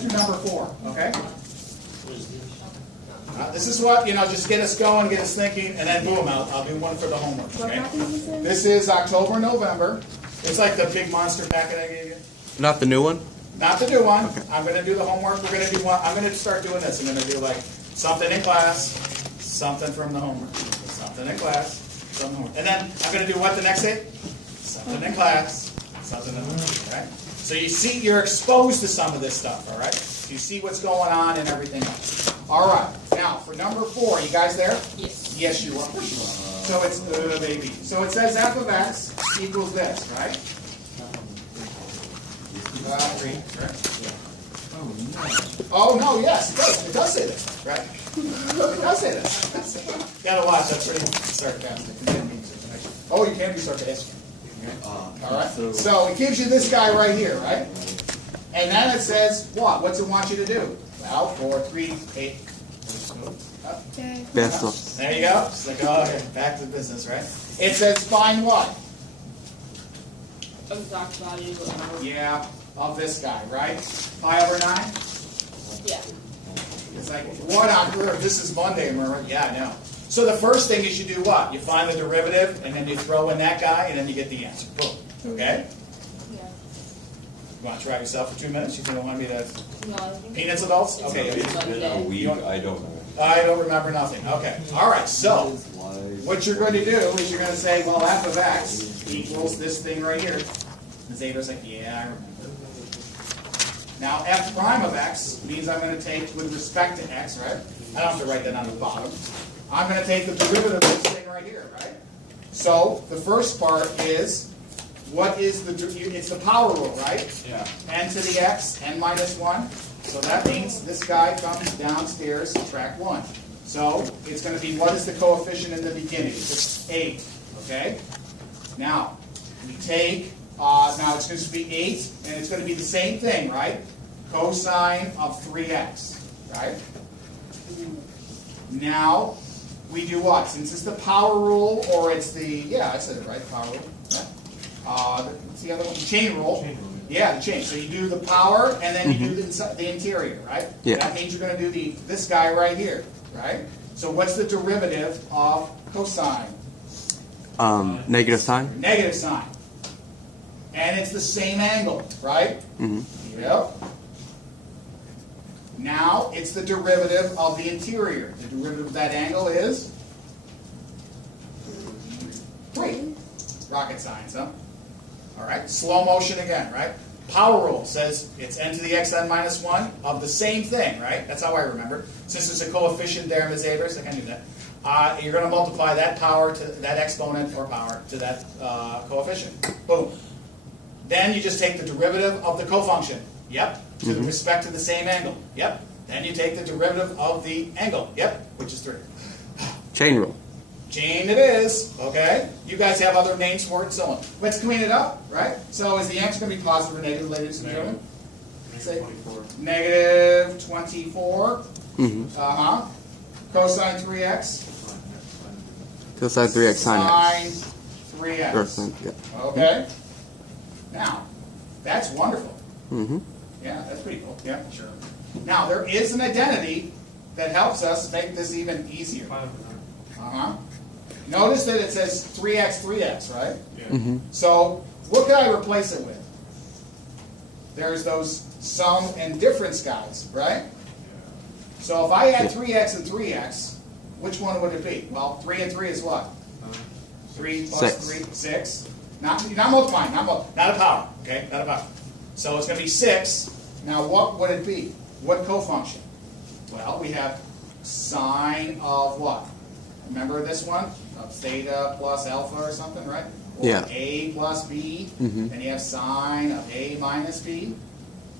let's do number 4, okay? This is what, just get us going, get us thinking, and then boom, I'll do one for the homework, okay? This is October, November. It's like the big monster packet I gave you. Not the new one? Not the new one. Okay. I'm going to do the homework. We're going to do one. I'm going to start doing this. I'm going to do like something in class, something from the homework, something in class, something homework. And then I'm going to do what the next day? Something in class, something in homework, all right? So you see, you're exposed to some of this stuff, all right? So you see what's going on and everything else. All right. Now, for number 4, you guys there? Yes. Yes, you are. So it's, baby. So it says f of x equals this, right? 3, right? Oh, no, yes, it does. It does say this, right? It does say this. You gotta watch. That's pretty sarcastic. Oh, you can be sarcastic. All right. So it gives you this guy right here, right? And then it says what? What's it want you to do? Well, 4, 3, 8. Okay. There you go. It's like, oh, okay, back to business, right? It says find what? Exact value. Yeah, of this guy, right? Pi over 9? Yeah. It's like, what on earth? This is Monday, Murmer. Yeah, I know. So the first thing is you do what? You find the derivative, and then you throw in that guy, and then you get the answer. Boom. Okay? Yeah. You want to try yourself for 2 minutes? You don't want me to... No. Peanuts, adults? Okay. It's been a week. I don't know. I don't remember nothing. Okay. All right. So what you're going to do is you're going to say, well, f of x equals this thing right here. And Xaver's like, yeah, I remember. Now, f prime of x means I'm going to take with respect to x, right? I don't have to write that on the bottom. I'm going to take the derivative of this thing right here, right? So the first part is, what is the, it's the power rule, right? Yeah. N to the x, n minus 1. So that means this guy comes downstairs, subtract 1. So it's going to be, what is the coefficient in the beginning? It's 8, okay? Now, we take, now it's going to be 8, and it's going to be the same thing, right? Cosine of 3x, right? Now, we do what? Since it's the power rule, or it's the, yeah, I said it right, power rule. Yeah. What's the other one? The chain rule. Yeah, the chain. So you do the power, and then you do the interior, right? Yeah. That means you're going to do this guy right here, right? So what's the derivative of cosine? Negative sign? Negative sign. And it's the same angle, right? Mm-hmm. Yep. Now it's the derivative of the interior. The derivative of that angle is 3. Rocket science, huh? All right, slow motion again, right? Power rule says it's n to the x n minus 1 of the same thing, right? That's how I remember. Since there's a coefficient there, Ms. Avers, I can do that. You're going to multiply that power to that exponent or power to that coefficient. Boom. Then you just take the derivative of the cofunction. Yep. To the respect to the same angle. Yep. Then you take the derivative of the angle. Yep. Which is 3. Chain rule. Chain it is, okay? You guys have other names for it, so on. Let's clean it up, right? So is the answer going to be positive or negative, ladies and gentlemen? Negative 24. Uh-huh. Cosine 3x. Cosine 3x sine x. Sine 3x. Or sine, yeah. Okay? Now, that's wonderful. Mm-hmm. Yeah, that's pretty cool. Yeah, sure. Now, there is an identity that helps us make this even easier. Uh-huh. Notice that it says 3x, 3x, right? Yeah. Mm-hmm. So, what can I replace it with? There's those sum and difference guys, right? So if I add 3x and 3x, which one would it be? Well, 3 and 3 is what? 3 plus 3, 6. Not multiplying, not a power, okay? Not a power. So it's going to be 6. Now what would it be? What cofunction? Well, we have sine of what? Remember this one? Of theta plus alpha or something, right? Or yeah. A plus B, and you have sine of A minus B.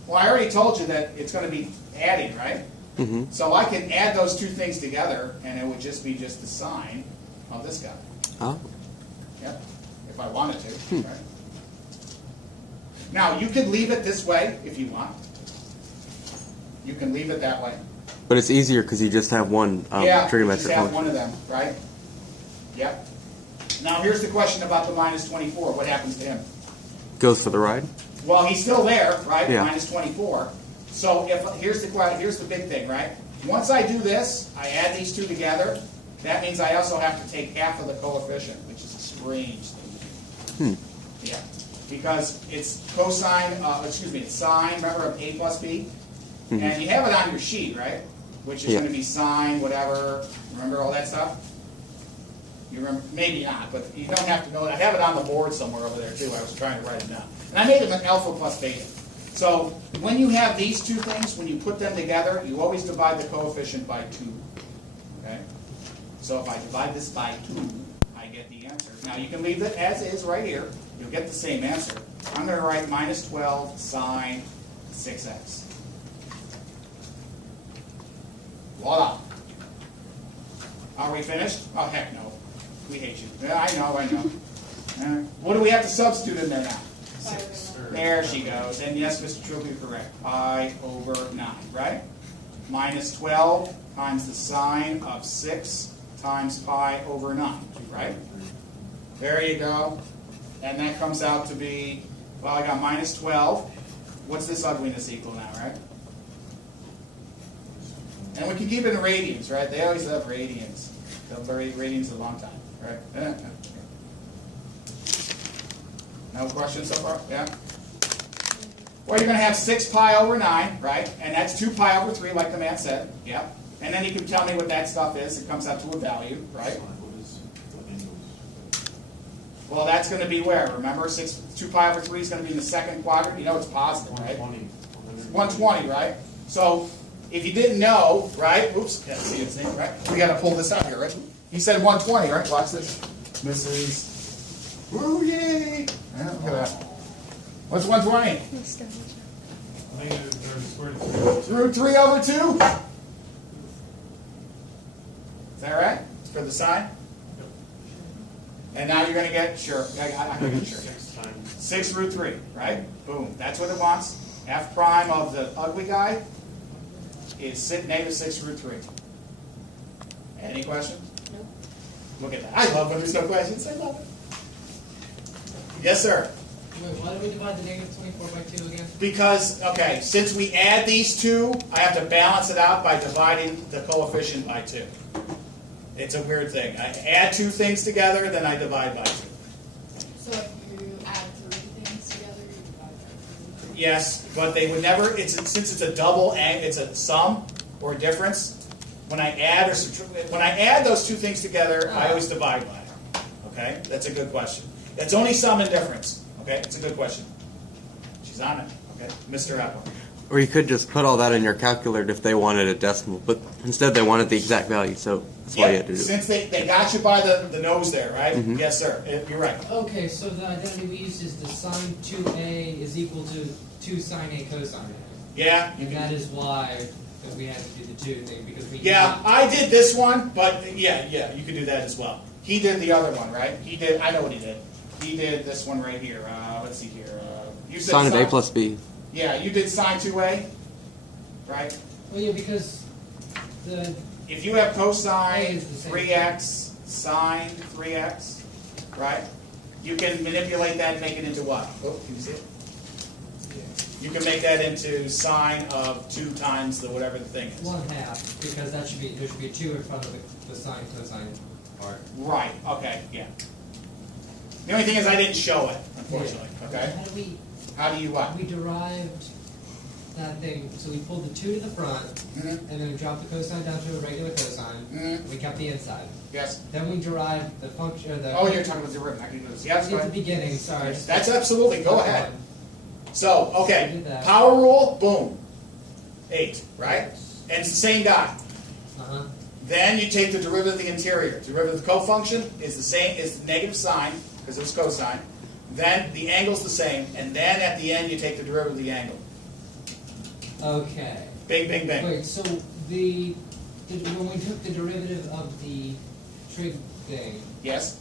Well, I already told you that it's going to be adding, right? So I can add those two things together, and it would just be just the sine of this guy. Oh. Yep. If I wanted to, right? Now, you could leave it this way if you want. You can leave it that way. But it's easier because you just have one trigonometric function. you just have one of them, right? Yep. Now, here's the question about the minus 24. What happens to him? Goes for the ride? Well, he's still there, right? Yeah. Minus 24. So here's the big thing, right? Once I do this, I add these two together. That means I also have to take half of the coefficient, which is a strange thing. Yeah, because it's cosine. It's sine. Remember of a plus b, and you have it on your sheet, right? Which is going to be sine whatever. Remember all that stuff? You remember? Maybe not, but you don't have to know it. I have it on the board somewhere over there too. I was trying to write it down, and I made it an alpha plus beta. So when you have these two things, when you put them together, you always divide the coefficient by 2. Okay? So if I divide this by 2, I get the answer. Now you can leave it as is right here. You'll get the same answer. I'm going to write minus 12 sine 6x. Voila. Are we finished? Oh, heck no. We hate you. Yeah, I know. What do we have to substitute in there now? There she goes. And yes, Mr. Trill, you're correct. Pi over 9, right? Minus 12 times the sine of 6 times pi over 9, right? There you go. And that comes out to be, well, I got minus 12. What's this ugliness equal now, right? And we can keep it in radians, right? They always have radians. They'll vary radians a long time, right? No questions so far? Yeah? Well, you're going to have 6 pi over 9, right? And that's 2 pi over 3, like the man said. Yep. And then you can tell me what that stuff is. It comes out to a value, right? Well, that's going to be where? Remember, 2 pi over 3 is going to be in the second quadrant. You know it's positive, right? 120, right? So if you didn't know, right? Oops, can't see its name, right? We got to pull this out here, right? He said 120, right? Watch this. Mrs. Woo, yay! Yeah, look at that. What's 120? Root 3 over 2? Is that right? For the sine? And now you're going to get, sure, I can get sure. 6 root 3, right? Boom. That's what it wants. F prime of the ugly guy is negative 6 root 3. Any questions? No. Look at that. I love when there's no questions. I love it. Yes, sir. Wait, why do we divide the negative 24 by 2 again? Because, okay, since we add these two, I have to balance it out by dividing the coefficient by 2. It's a weird thing. I add two things together, then I divide by 2. So if you add 3 things together, you divide by 3. Yes, but they would never, since it's a double, it's a sum or a difference, when I add those two things together, I always divide by it. Okay? That's a good question. That's only sum and difference. Okay? It's a good question. She's on it. Okay? Mr. Apple. Or you could just put all that in your calculator if they wanted a decimal, but instead they wanted the exact value, so that's why you had to do it. Since they got you by the nose there, right? Mm-hmm. Yes, sir. You're right. Okay, so the identity we used is the sine 2a is equal to 2 sine a cosine a. Yeah. And that is why we had to do the 2 thing, because we... Yeah, I did this one, but yeah, you could do that as well. He did the other one, right? I know what he did. He did this one right here. Let's see here. You said sine of a plus b. Yeah, you did sine 2a, right? Well, yeah, because the... If you have cosine 3x, sine 3x, right? You can manipulate that and make it into what? Oh, can you see it? Yeah. You can make that into sine of 2 times the whatever the thing is. 1/2, because there should be a 2 in front of the sine cosine part. Right. Okay. Yeah. The only thing is I didn't show it, unfortunately. Okay. How do you what? We derived that thing, so we pulled the 2 to the front, and then we dropped the cosine down to a regular cosine. We kept the inside. Yes. Then we derived the function. Oh, you're talking about derivative. I can do this. Yes, at the beginning. Sorry. That's absolutely. Go ahead. So, okay, power rule. Boom. 8, right? And it's the same guy. Then you take the derivative of the interior. Derivative of the cofunction is the same. Is negative sign because it was cosine. Then the angle's the same, and then at the end you take the derivative of the angle. Okay. Bing, bing, bing. Wait, so when we took the derivative of the trig thing... Yes.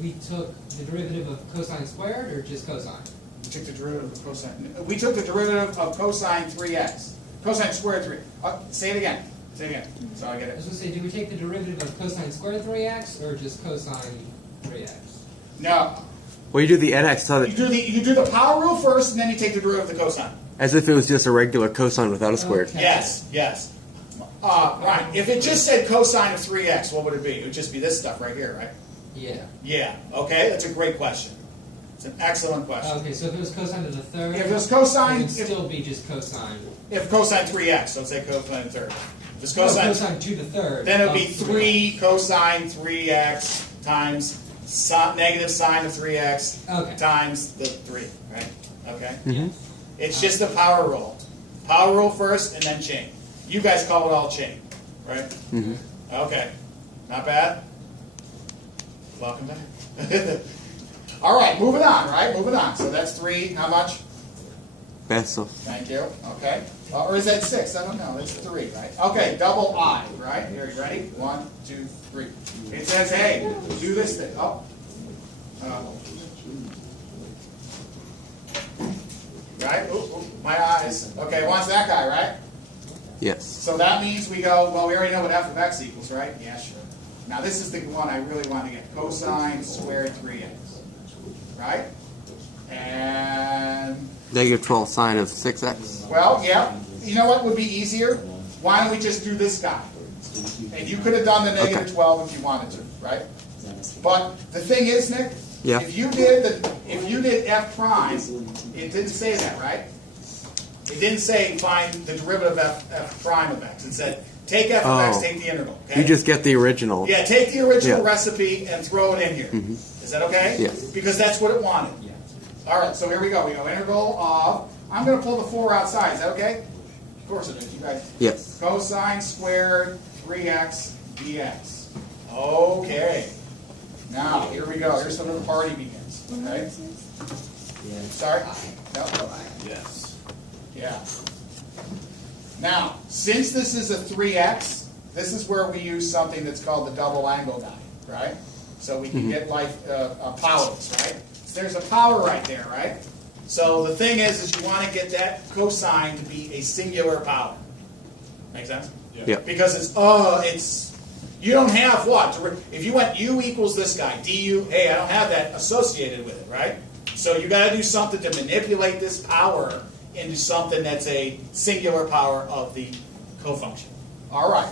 We took the derivative of cosine squared, or just cosine? We took the derivative of cosine. We took the derivative of cosine 3x. Cosine squared 3. Say it again. So I get it. I was going to say, do we take the derivative of cosine squared 3x, or just cosine 3x? No. Well, you do the nx. So that you do the power rule first, and then you take the derivative of the cosine. As if it was just a regular cosine without a squared. Okay. Yes, yes. Right. If it just said cosine of 3x, what would it be? It would just be this stuff right here, right? Yeah. Yeah. Okay, that's a great question. It's an excellent question. Okay, so if it was cosine to the third, If it was cosine, it would still be just cosine. if cosine 3x, don't say cosine third. If it's No, cosine, cosine to the third. then it would be of 3 cosine 3x times negative sine of 3x Okay. times the 3, right? Okay? Mm-hmm. It's just a power rule. Power rule first and then chain. You guys call it all chain, right? Mm-hmm. Okay. Not bad? Welcome back. All right, moving on, right? Moving on. So that's 3, how much? Peso. Thank you. Okay. Or is that 6? I don't know. It's 3, right? Okay, double I, right? Here, you ready? 1, 2, 3. It says, hey, do this thing. Oh. Right? Ooh, my eyes. Okay, wants that guy, right? Yes. So that means we go, well, we already know what f of x equals, right? Yeah, sure. Now this is the one I really want to get. Cosine squared 3x. Right? And, Negative 12 sine of 6x. well, yeah. You know what would be easier? Why don't we just do this guy? And you could have done the negative Okay. 12 if you wanted to, right? But the thing is, Nick, Yeah. if you did f prime, it didn't say that, right? It didn't say find the derivative of f prime of x. It said take f of x, Oh. take the integral. Okay? You just get the original. Yeah, take the original Yeah. recipe and throw it in here. Is that okay? Yes. Because that's what it wanted. All right, so here we go. We go integral of, I'm going to pull the 4 outside. Is that okay? Of course it is. You guys. Yes. Cosine squared 3x dx. Okay. Now, here we go. Here's when the party begins. Okay? Sorry? No. Yes. Yeah. Now, since this is a 3x, this is where we use something that's called the double angle guy, right? So we can get like powers, right? So there's a power right there, right? So the thing is you want to get that cosine to be a singular power. Make sense? Yeah. Because it's you don't have what? If you went u equals this guy, du, hey, I don't have that associated with it, right? So you got to do something to manipulate this power into something that's a singular power of the cofunction. All right,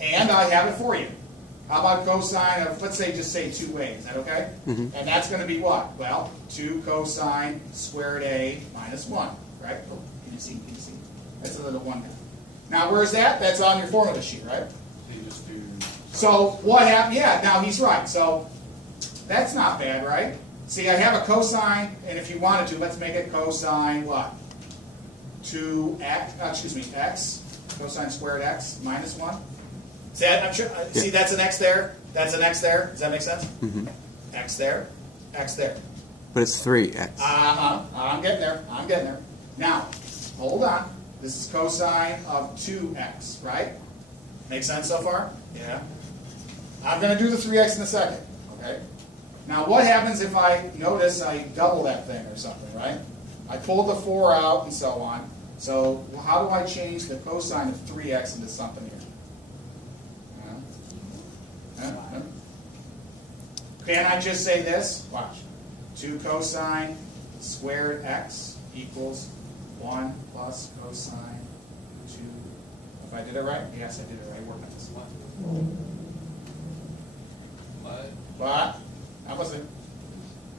and I have it for you. How about cosine of, let's say, just say 2a, is that okay? And that's going to be what? Well, 2 cosine squared a minus 1, right? Oh, can you see? Can you see? That's a little 1 guy. Now, where's that? That's on your formula sheet, right? You just do. So what happened? Yeah, now he's right. So that's not bad, right? See, I have a cosine, and if you wanted to, let's make it cosine what? x, cosine squared x minus 1. See, I'm sure, see, that's an x there, that's an x there. Does that make sense? X there, x there. But it's 3x. I'm getting there. I'm getting there. Now, hold on. This is cosine of 2x, right? Make sense so far? Yeah. I'm going to do the 3x in a second, okay? Now, what happens if I notice I double that thing or something, right? I pull the 4 out and so on. So how do I change the cosine of 3x into something here? Can I just say this? Watch. 2 cosine squared x equals 1 plus cosine 2. If I did it right? Yes, I did it right. Work on this. What? How was it?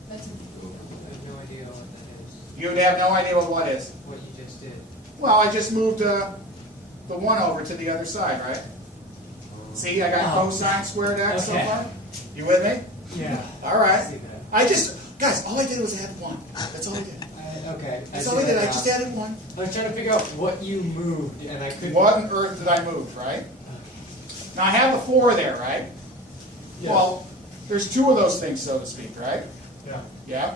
That's a, I have no idea what that is. You'd have no idea what is. What you just did. Well, I just moved the 1 over to the other side, right? See, I got cosine squared x so Okay. far. You with me? Yeah. All right. Guys, all I did was add 1. That's all I did. Okay. That's all I did. I just added 1. I was trying to figure out what you moved, and I couldn't. What on earth did I move, right? Now I have the 4 there, right? Yeah. Well, there's 2 of those things, so to speak, right? Yeah. Yeah.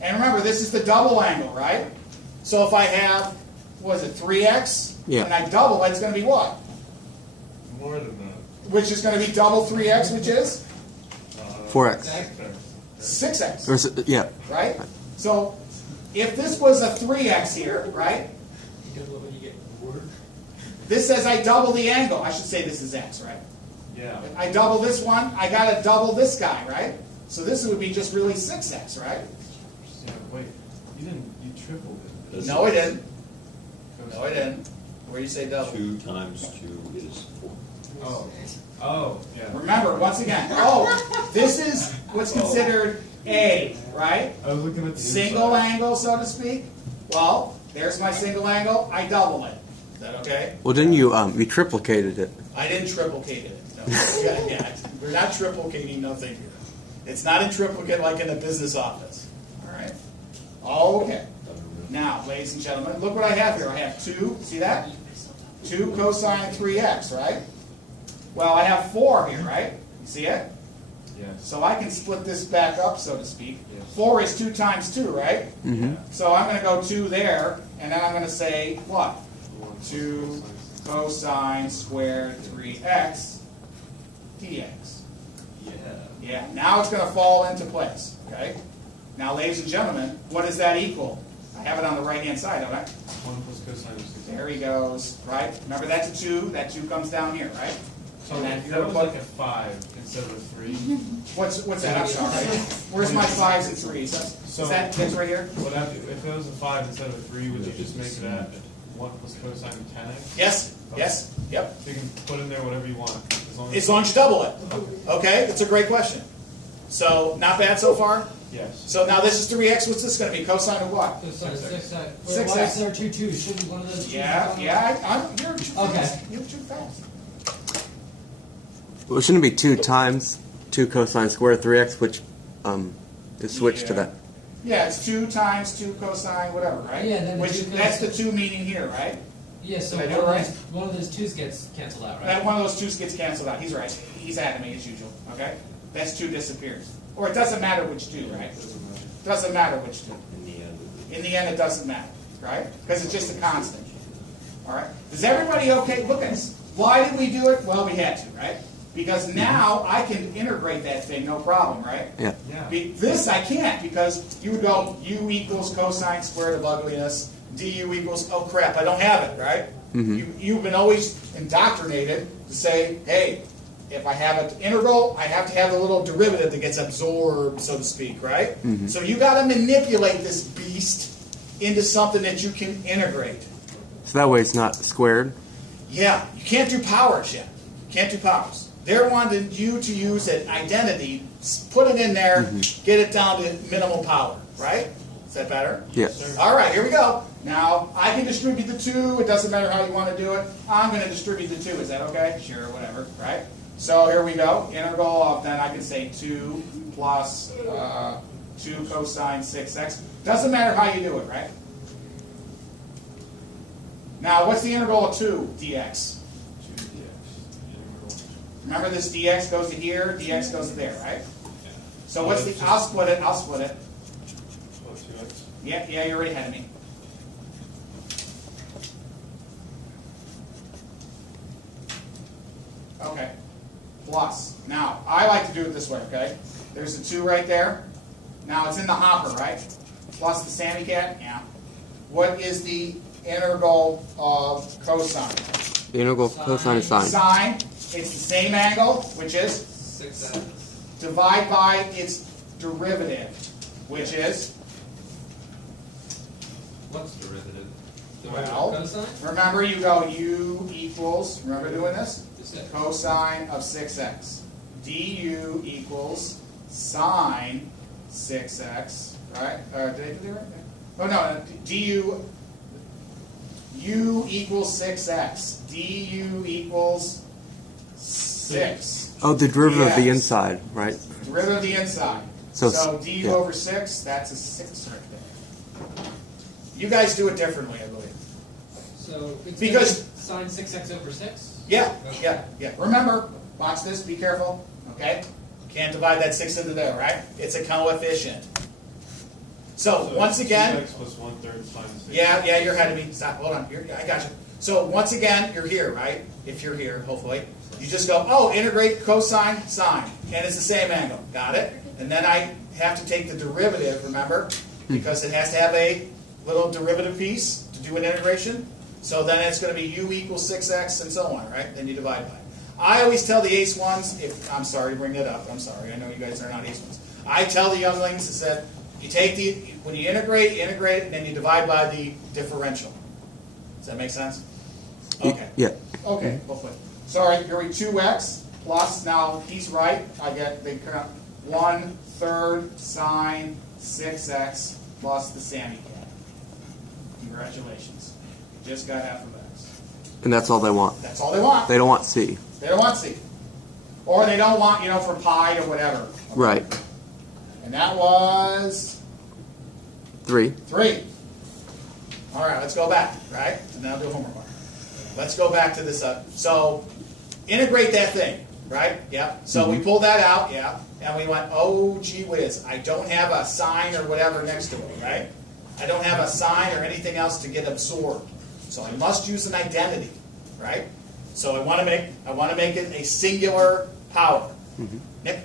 And remember, this is the double angle, right? So if I have, what is it, 3x? Yeah. And I double, it's going to be what? More than that. Which is going to be double 3x, which is 4x. 6x, Or is it, yeah. right? So if this was a 3x here, right? You double it when you get word. This says I double the angle. I should say this is x, right? Yeah. I double this one, I got to double this guy, right? So this would be just really 6x, right? Yeah, wait. You tripled it. No, I didn't. cosine. No, I didn't. Where you say double? 2 times 2 is 4. Oh. Oh, yeah. Remember, once again, this is what's considered A, right? I was looking at the Single inside. angle, so to speak. Well, there's my single angle. I double it. Is that okay? Well, didn't you you triplicated it? I didn't triplicate it. No. Yeah, we're not triplicating nothing here. It's not in triplicate like in a business office. All right? Okay. Now, ladies and gentlemen, look what I have here. I have 2, see that? 2 cosine 3x, right? Well, I have 4 here, right? You see it? Yes. So I can split this back up, so to speak. Yes. 4 is 2 times 2, right? Mm-hmm. So I'm going to go 2 there, and then I'm going to say what? 2 cosine squared 3x dx. Yeah. Yeah, now it's going to fall into place, okay? Now, ladies and gentlemen, what does that equal? I have it on the right-hand side, don't I? 1 plus cosine of 6. There he goes, right? Remember, that's a 2. That 2 comes down here, right? So And then if you're that gonna was put- like a 5 instead of a 3, What's that? I'm sorry. Where's my 5s and 3s? That's right here? if it was a 5 instead of a 3, would you just make it at 1 plus cosine of 10x? Yes, yes, yep. So you can put in there whatever you want. As long as you double it. Okay, that's a great question. So, not bad so far? Yes. So now this is 3x. What's this going to be? Cosine of what? Cosine 6x. Wait, 6x. why is there 2 2's? Shouldn't one of those 2's Yeah, be you're too Okay. fast. You're too fast. Well, shouldn't it be 2 times 2 cosine squared 3x, which is switched to Yeah. that? Yeah, it's 2 times 2 cosine whatever, right? Yeah, then the Which 2 that's the 2 meaning here, right? Yeah, so Did I do it right? one of those 2's gets canceled out, right? That one of those 2's gets canceled out. He's right. He's adding me as usual. Okay, that's 2 disappears, or it doesn't matter which 2, right? Doesn't matter which 2. In the end. In the end, it doesn't matter, right? Because it's just a constant. All right. Is everybody okay? Look at this. Why did we do it? Well, we had to, right? Because now I can integrate that thing, no problem, right? Yeah. Yeah. This I can't, because you would go u equals cosine squared of ugliness, du equals, oh crap, I don't have it, right? You've been always indoctrinated to say, hey, if I have an integral, I have to have a little derivative that gets absorbed, so to speak, right? So you got to manipulate this beast into something that you can integrate. So that way it's not squared. Yeah, you can't do powers yet. You can't do powers. They're wanting you to use an identity, put it in there, get it down to minimal power, right? Is that better? Yes. All right, here we go. Now, I can distribute the 2. It doesn't matter how you want to do it. I'm going to distribute the 2. Is that okay? Sure, whatever, right? So here we go. Integral of, then I can say 2 plus 2 cosine 6x. Doesn't matter how you do it, right? Now, what's the integral of 2 dx? 2 dx. Remember, this dx goes to here, dx goes to there, right? So what's the, I'll split it. What, 2x? Yeah, you're already ahead of me. Okay. Plus. Now, I like to do it this way, okay? There's a 2 right there. Now, it's in the hopper, right? Plus the Sammy cat? Yeah. What is the integral of cosine? The integral of cosine is sine. Sine, it's the same angle, which is 6x. divide by its derivative, which is, What's derivative? well, Cosine? remember you go u equals, remember doing this? Just it. Cosine of 6x. du equals sine 6x, right? Did I do that right? Oh, no, du, u equals 6x. du equals 6. Oh, the derivative of the Yes. inside, right? Derivative of the inside. So, So du yeah. over 6, that's a 6 right there. You guys do it differently, I believe. So it's Because- sine 6x over 6? Yeah. Remember, watch this, be careful, okay? Can't divide that 6 into there, right? It's a coefficient. So, once again, 2x plus 1/3 sine 6. yeah, you're ahead of me. Stop, hold on, I got you. So, once again, you're here, right? If you're here, hopefully. You just go, oh, integrate cosine, sine, and it's the same angle. Got it? And then I have to take the derivative, remember? Because it has to have a little derivative piece to do an integration. So then it's going to be u equals 6x and so on, right? Then you divide by it. I always tell the AICE ones, I'm sorry to bring that up, I'm sorry, I know you guys are not AICE ones. I tell the younglings that you take when you integrate it, and then you divide by the differential. Does that make sense? Okay. Yeah. Okay, hopefully. So, all right, here we 2x plus, now he's right, I get the 1/3 sine 6x plus the Sammy cat. Congratulations. You just got half of x. And that's all they want. That's all they want. They don't want C. They don't want C. Or they don't want, for pi or whatever. Right. And that was 3. 3. All right, let's go back, right? And now do homework. Let's go back to this. So integrate that thing, right? Yeah. So we pulled that out, yeah. And we went, oh, gee whiz, I don't have a sign or whatever next to it, right? I don't have a sign or anything else to get absorbed. So I must use an identity, right? So I want to make it a singular power. Nick?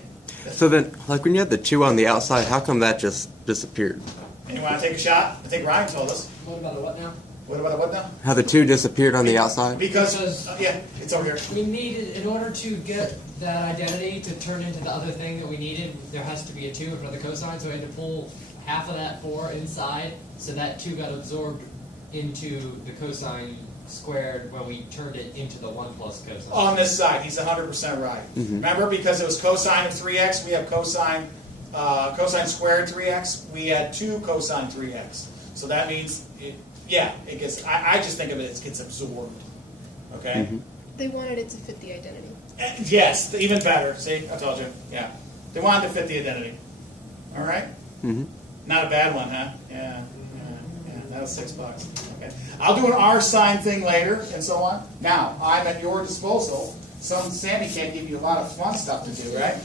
So then, like when you had the 2 on the outside, how come that just disappeared? Anyone want to take a shot? I think Ryan told us. What about a what now? What about a what now? How the 2 disappeared on the outside? Because yeah, it's over here. We needed, in order to get that identity to turn into the other thing that we needed, there has to be a 2 in front of the cosine, so we had to pull half of that 4 inside, so that 2 got absorbed into the cosine squared when we turned it into the 1 plus cosine. On this side, he's 100% right. Remember, because it was cosine of 3x, we have cosine squared 3x. We had 2 cosine 3x. So that means, it gets, I just think of it as gets absorbed. Okay? They wanted it to fit the identity. Yes, even better. See, I told you. Yeah. They wanted to fit the identity. All right? Not a bad one, huh? Yeah. That was $6. Okay. I'll do an R sign thing later and so on. Now, I'm at your disposal. Sammy can't give you a lot of fun stuff to do, right?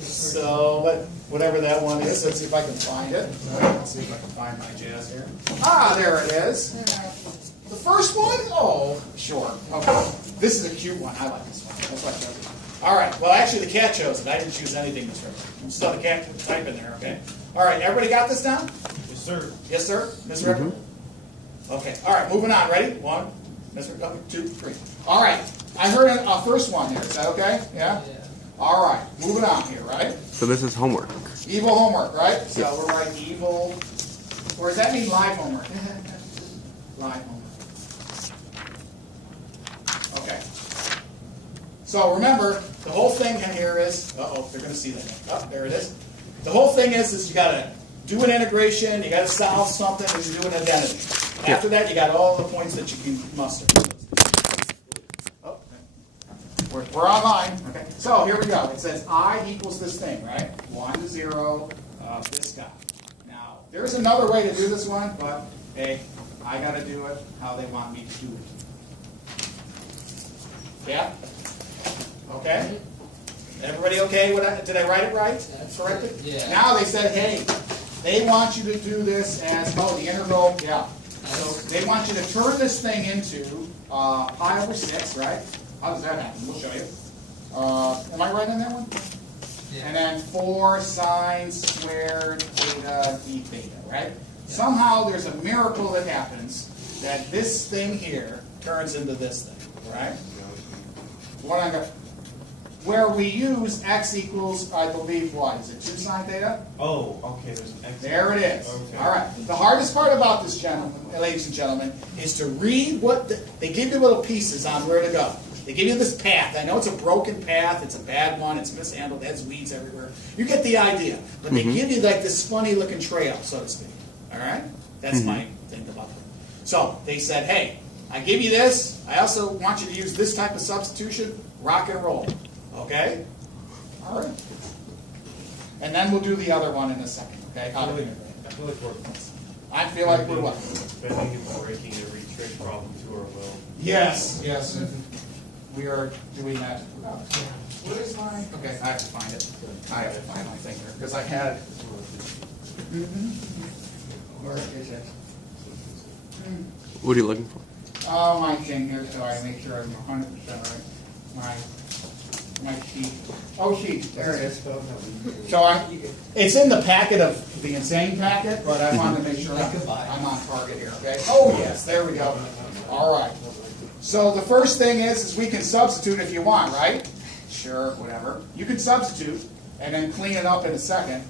So, whatever that one is, let's see if I can find it. All right, let's see if I can find my jazz here. Ah, there it is. The first one? Oh, sure. Okay. This is a cute one. I like this one. That's why I chose it. All right. Well, actually, the cat chose it. I didn't choose anything this round. I'm still the cat type in there, okay? All right. Everybody got this down? Yes, sir. Yes, sir? Ms. Ripper? Okay. All right. Moving on. Ready? 1, Ms. Ripper, 2, 3. All right. I heard a first one here. Is that okay? Yeah? All right. Moving on here, right? So this is homework. Evil homework, right? So we're writing evil. Or does that mean live homework? Live homework. Okay. So remember, the whole thing here is, uh-oh, they're going to see that. Oh, there it is. The whole thing is you got to do an integration, you got to solve something, and you do an identity. After that, you got all the points that you can muster. Oh, we're online. Okay. So here we go. It says I equals this thing, right? 1 to 0 of this guy. Now, there's another way to do this one, but hey, I got to do it how they want me to do it. Yeah? Okay? Everybody okay with that? Did I write it right? Corrected? Yeah. Now they said, hey, they want you to do this as, the integral, yeah. So they want you to turn this thing into pi over 6, right? How does that happen? We'll show you. Am I right on that one? Yeah. And then 4 sine squared theta d theta, right? Somehow there's a miracle that happens that this thing here turns into this thing, right? What I'm going where we use x equals, I believe, what? Is it 2 sine theta? Oh, okay, there's an X. There it is. Okay. All right. The hardest part about this, ladies and gentlemen, is to read what they give you little pieces on where to go. They give you this path. I know it's a broken path. It's a bad one. It's mishandled. It has weeds everywhere. You get the idea. But they give you like this funny-looking trail, so to speak. All right? That's my thing about them. So they said, hey, I give you this. I also want you to use this type of substitution. Rock and roll. Okay? All right. And then we'll do the other one in a second. Okay? How to integrate. I feel like we're what? bending and breaking every trig problem to our will. Yes. Yes. We are doing that. What is my? Okay, I have to find it. I have to find my thing here because I had. Where is it? What are you looking for? Oh, my thing here, so I make sure I'm 100% right. My sheet. Oh, sheet. There it is. So it's in the packet of the insane packet, but I wanted to make sure I'm on target here. Okay. Oh yes, there we go. All right. So the first thing is we can substitute if you want, right? Sure, whatever. You can substitute and then clean it up in a second.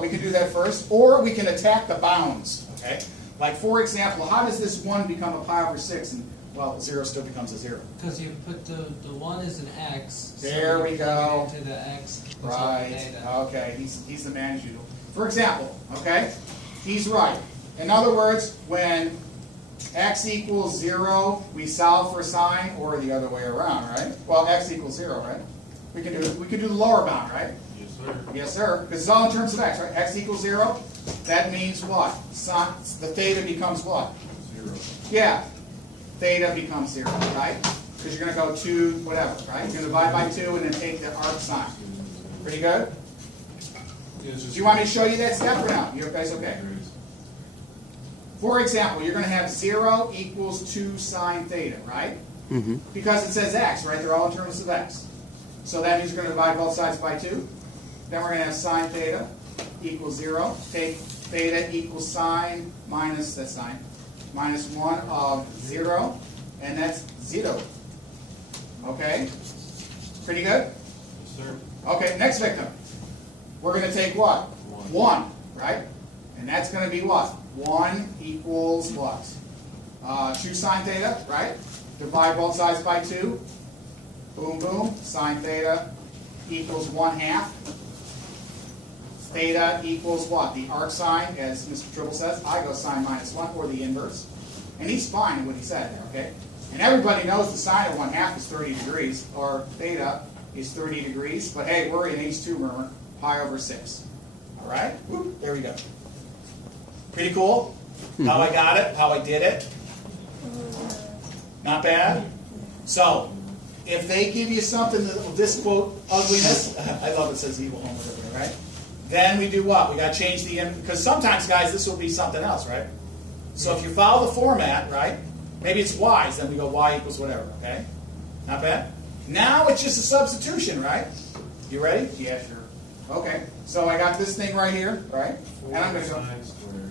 We can do that first, or we can attack the bounds. Okay. Like, for example, how does this 1 become a pi over 6? And, well, 0 still becomes a 0. Because you put the 1 as an x. There so we you go. plug it into the x. Right. Okay, he's the man as usual. For example, okay, he's right. In other words, when x equals 0, we solve for sine, or the other way around, right? Well, x equals 0, right? We can do the lower bound, right? Yes, sir. Yes, sir. Because it's all in terms of x, right? X equals 0. That means what? The theta becomes what? 0. Yeah. Theta becomes 0, right? Because you're going to go to whatever, right? You're going to divide by 2 and then take the arc sine. Pretty good? Yeah, it's Do just you want me to show you that step or no? You guys okay? For example, you're going to have 0 equals 2 sine theta, right? Mm-hmm. Because it says x, right? They're all in terms of x. So that means you're going to divide both sides by 2. Then we're going to have sine theta equals 0. Take theta equals sine minus, that's sine, minus 1 of 0. And that's 0. Okay? Pretty good? Yes, sir. Okay, next victim. We're going to take what? 1, right? And that's going to be what? 1 equals what? 2 sine theta, right? Divide both sides by 2. Boom, boom. Sine theta equals 1/2. Theta equals what? The arc sine, as Mr. Tribble says. I go sine minus 1, or the inverse. And he's fine in what he said there, okay? And everybody knows the sine of 1/2 is 30 degrees, or theta is 30 degrees. But hey, we're in H2 Murmer, pi over 6. All right? Whoop, there we go. Pretty cool? How I got it, how I did it. Not bad? So, if they give you something with this quote, ugliness, I love it says evil homework over there, right? Then we do what? We got to change the, because sometimes, guys, this will be something else, right? So if you follow the format, right, maybe it's y's, then we go y equals whatever, okay? Not bad? Now it's just a substitution, right? You ready? Yeah, sure. Okay, so I got this thing right here, right? And I'm going to go. Sine squared.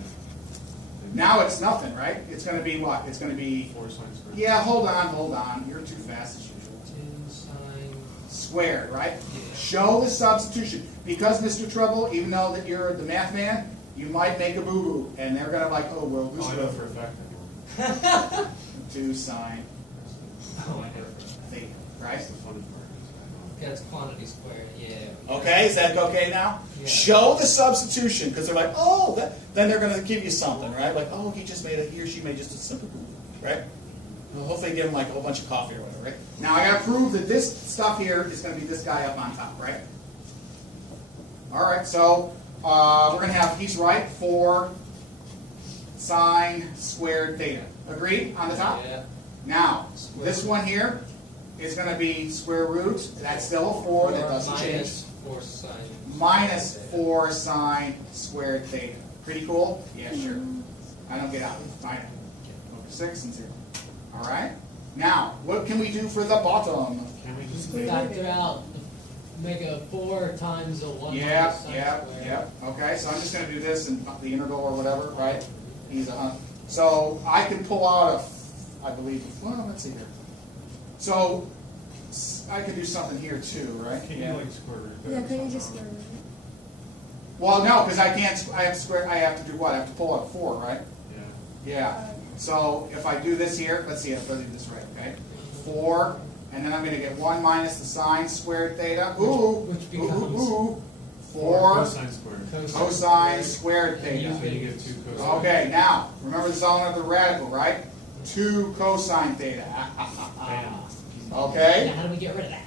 Now it's nothing, right? It's going to be what? It's going to be, 4 sine squared. yeah, hold on. You're too fast as usual. 2 sine. Squared, right? Yeah. Show the substitution. Because, Mr. Trouble, even though that you're the math man, you might make a boo-boo. And they're going to be like, oh, well, this Oh, I know for a fact 2 sine Oh, I know. theta, right? that's the fun part. That's quantity squared, yeah. Okay, is that okay now? Yeah. Show the substitution, because they're like, oh, then they're going to give you something, right? Like, oh, he or she made just a simple boo-boo, right? Well, hopefully give them like a whole bunch of coffee or whatever, right? Now I got to prove that this stuff here is going to be this guy up on top, right? All right, so we're going to have, he's right, 4 sine squared theta. Agreed on the top? Yeah. Now, this one here is going to be square root. That's still a 4. That doesn't change. Minus 4 sine. Minus 4 sine squared theta. Pretty cool? Yeah, sure. I don't get out of it. I know. Over 6 and 0. All right? Now, what can we do for the bottom? Can we just Factor out, make a 4 times a 1 Yeah, minus sine yeah, squared. yeah. Okay, so I'm just going to do this and the integral or whatever, right? He's a So I can pull out I believe, well, let's see here. So I could do something here too, right? Can you like square root that? Yeah, or couldn't you something? just square root it? Well, no, because I can't. I have to square. I have to do what? I have to pull out 4, right? Yeah. Yeah. So if I do this here, let's see if I do this right. Okay. 4, and then I'm going to get 1 minus the sine squared theta. Ooh. Which Ooh, becomes ooh, ooh. 4 Cosine squared. cosine squared So theta. you get 2 cosine. Okay. Now remember this is all another radical, right? 2 cosine theta. Bam. Okay. Now how do we get rid of that?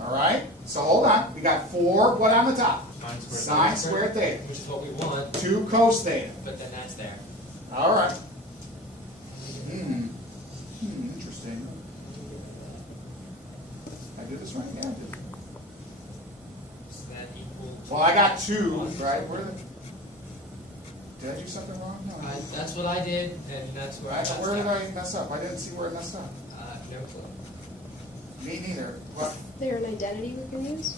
All right. So hold on. We got 4. What on the top? Sine squared. Sine squared theta. Which is what we want, 2 cos theta. but then that's there. All right. Interesting. I did this right? Yeah, I did. So that equals. Well, I got 2, right? Did I do something wrong? No. That's what I did, and that's where I messed Where did up. I mess up? I didn't see where I messed up. No clue. Me neither. What? Is there an identity we can use?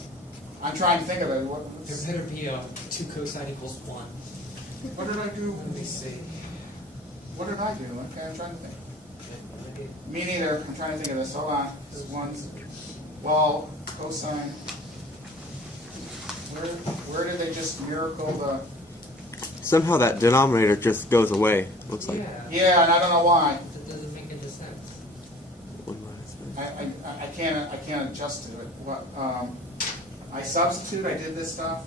I'm trying to think of it. There better be a 2 cosine equals 1. What did I do? Let me see. What did I do? Okay, I'm trying to think. Me neither. I'm trying to think of this. Hold on. This one's, well, cosine. Where did they just miracle the somehow that denominator just goes away. Looks like. Yeah, and I don't know why. It doesn't make any sense. 1 minus 9. I can't adjust to it. What? I substitute. I did this stuff.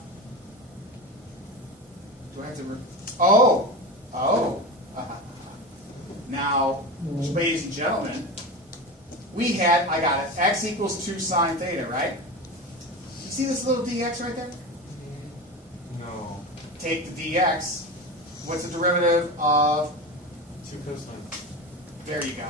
Do I have to? Oh. Now, ladies and gentlemen, I got it. X equals 2 sine theta, right? You see this little dx right there? No. Take the dx. What's the derivative of? 2 cosine. There you go.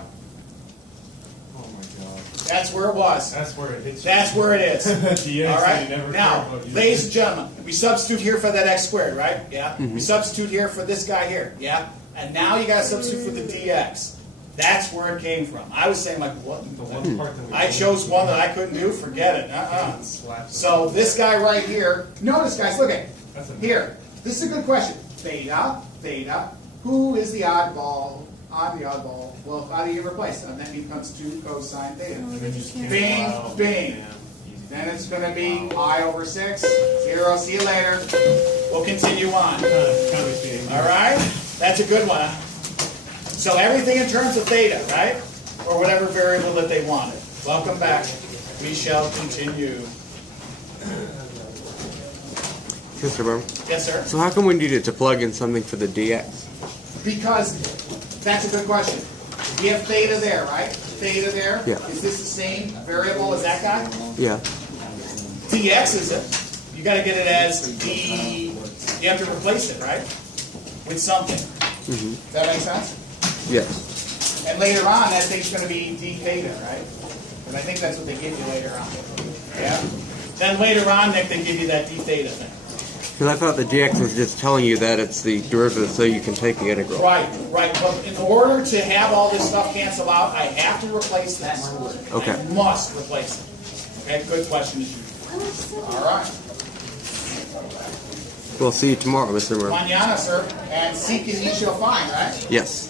Oh my god. That's where it was. That's where it hits. That's where it is. DX, All right. you never Now, care about you. ladies and gentlemen, we substitute here for that x squared, right? Yeah. We substitute here for this guy here. Yeah. And now you got to substitute for the dx. That's where it came from. I was saying like, what? The one part that we I chose one that I couldn't do. Forget it. So this guy right here. Notice, guys, look at That's a here. This is a good question. Theta. Who is the oddball? I'm the oddball. Well, how do you replace them? That becomes 2 cosine theta. And then just cancel Bing, out. bing. Yeah, easy. Then it's going to be pi over 6, 0. See you later. We'll continue on. Kind of speaking. All right? That's a good one. Huh? So everything in terms of theta, right? Or whatever variable that they wanted. Welcome back. We shall continue. Mr. Murmer. Yes, sir? So how come we needed to plug in something for the dx? Because that's a good question. We have theta there, right? Theta there. Yeah. Is this the same variable as that guy? Yeah. dx is it. You got to get it as d. You have to replace it, right? With something. Mm-hmm. Does that make sense? Yes. And later on, that thing's going to be d theta, right? And I think that's what they give you later on. Yeah. Then later on, Nick, they give you that d theta thing. Because I thought the dx was just telling you that it's the derivative so you can take the integral. Right. But in order to have all this stuff cancel out, I have to replace this. Okay. I must replace it. Okay. Good question as usual. All right. We'll see you tomorrow, Mr. Murmer. Mañana, sir. And seek and ye shall find, right? Yes.